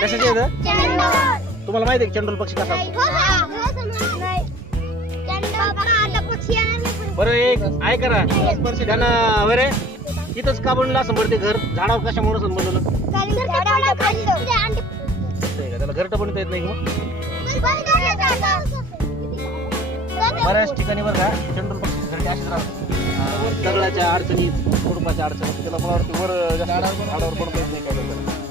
कशाचे आहेत? तुम्हाला माहिती आहे चंडोल पक्षी कसा असतो? बरं एक ऐका ना त्यानं बरे इथंच का बनलं असं बरं ते घर झाडावर कशामुळे असं बनवलं? त्याला घरटं बनवता येत नाही मग बऱ्याच ठिकाणी बरं का चंडोल पक्षी घरटे असेच राहतात दगडाच्या अडचणीत कुटुंबाच्या अडचणीत त्याला मला वाटतं वर झाडावर बनवता येत नाही काय